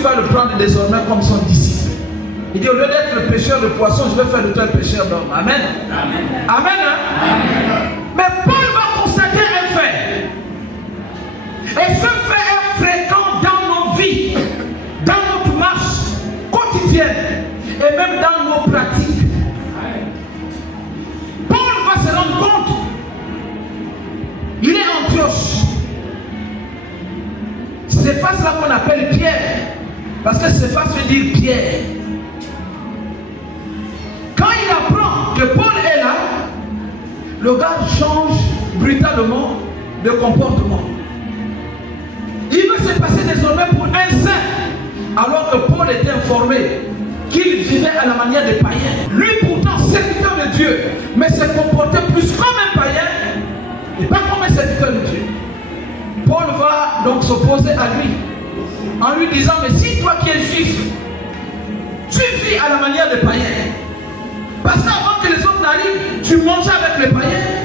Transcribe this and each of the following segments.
vas le prendre désormais comme son disciple. Il dit, au lieu d'être le pêcheur de poissons, je vais faire de toi le pêcheur d'hommes. Amen. Amen. Amen, hein? Amen. Mais Paul va constater un fait. Et ce fait est fréquent dans nos vies, dans notre marche quotidienne et même dans nos pratiques. Paul va se rendre compte. Il est en Antioche. Céphas là qu'on appelle Pierre. Parce que Céphas veut dire Pierre. Quand il apprend que Paul est là, le gars change brutalement de comportement. Il veut se passer désormais pour un saint, alors que Paul était informé qu'il vivait à la manière des païens. Lui pourtant serviteur de Dieu, mais se comportait plus comme un païen et pas comme un serviteur de Dieu. Paul va donc s'opposer à lui en lui disant, mais si toi qui es juif, tu vis à la manière des païens, parce qu'avant que les autres n'arrivent, tu mangeais avec les païens,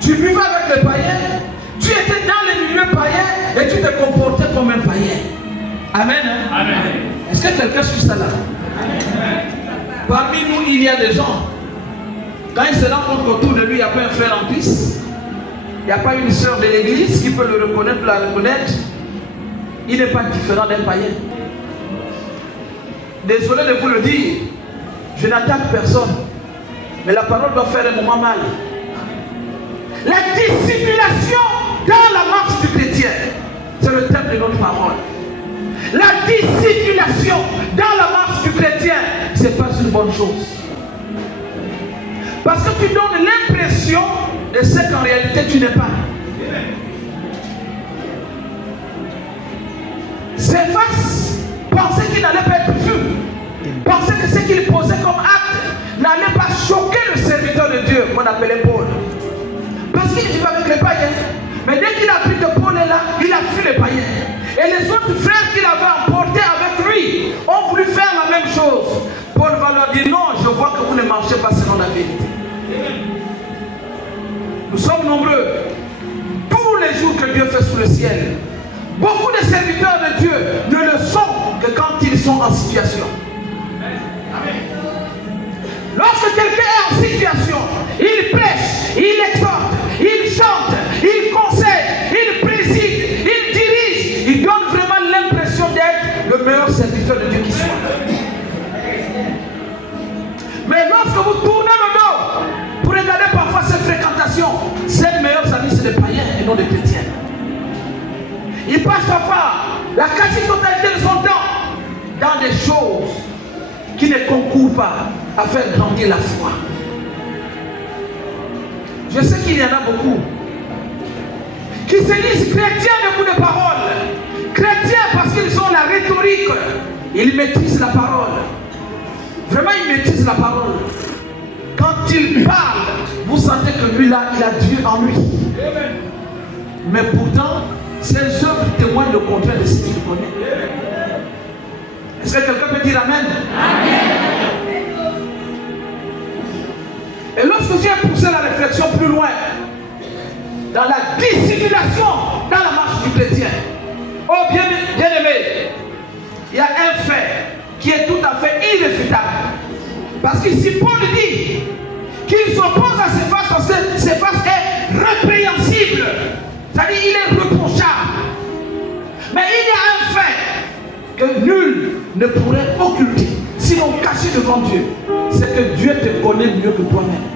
tu buvais avec les païens, tu étais dans les milieux païens et tu te comportais comme un païen. Amen. Hein? Amen. Est-ce que quelqu'un suit ça là? Amen. Parmi nous, il y a des gens, quand il se rend compte qu'autour de lui, il n'y a pas un frère en Christ, il n'y a pas une sœur de l'église qui peut le reconnaître, la reconnaître, il n'est pas différent d'un païen. Désolé de vous le dire, je n'attaque personne, mais la parole doit faire un moment mal. La dissimulation dans la marche du chrétien, c'est le thème de notre parole. La dissimulation dans la marche du chrétien, c'est pas une bonne chose. Parce que tu donnes l'impression de ce qu'en réalité tu n'es pas. Céphas pensait qu'il n'allait pas être vu, pensait que ce qu'il posait comme acte n'allait pas choquer le serviteur de Dieu qu'on appelait Paul. Parce qu'il vivait avec les païens. Mais dès qu'il a appris que Paul est là, il a fui les païens. Et les autres frères qu'il avait emportés avec lui ont voulu faire la même chose. Paul va leur dire, non, je vois que vous ne marchez pas selon la vérité. Nous sommes nombreux. Tous les jours que Dieu fait sous le ciel, beaucoup de serviteurs de Dieu ne le sont que quand ils sont en situation. Lorsque quelqu'un est en situation, il prêche, il exhorte, il chante, il conseille, il préside, il dirige, il donne vraiment l'impression d'être le meilleur serviteur de Dieu qui soit. Mais lorsque vous tournez le dos pour regarder parfois ses fréquentations, ses meilleurs amis c'est des païens et non des chrétiens. Il passe parfois la quasi-totalité de son temps dans des choses qui ne concourent pas à faire grandir la foi. Je sais qu'il y en a beaucoup qui se disent chrétiens de bout de parole, chrétiens parce qu'ils ont la rhétorique, ils maîtrisent la parole. Vraiment, ils maîtrisent la parole. Quand il parle, vous sentez que lui là, il a Dieu en lui. Mais pourtant, ses œuvres témoignent le contraire de ce qu'il connaît. Est-ce que quelqu'un peut dire Amen? Amen. Et lorsque j'ai poussé la réflexion plus loin, dans la dissimulation, dans la marche du chrétien, oh bien-aimé, il y a un fait qui est tout à fait irréfutable. Parce qu'ici, Paul dit qu'il s'oppose à Céphas parce que Céphas est répréhensible. C'est-à-dire qu'il est reprochable. Mais il y a un fait que nul ne pourrait occulter, sinon cacher devant Dieu. C'est que Dieu te connaît mieux que toi-même.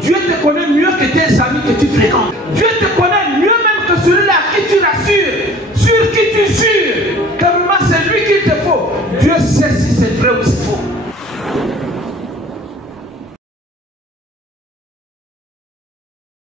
Dieu te connaît mieux que tes amis que tu fréquentes. Dieu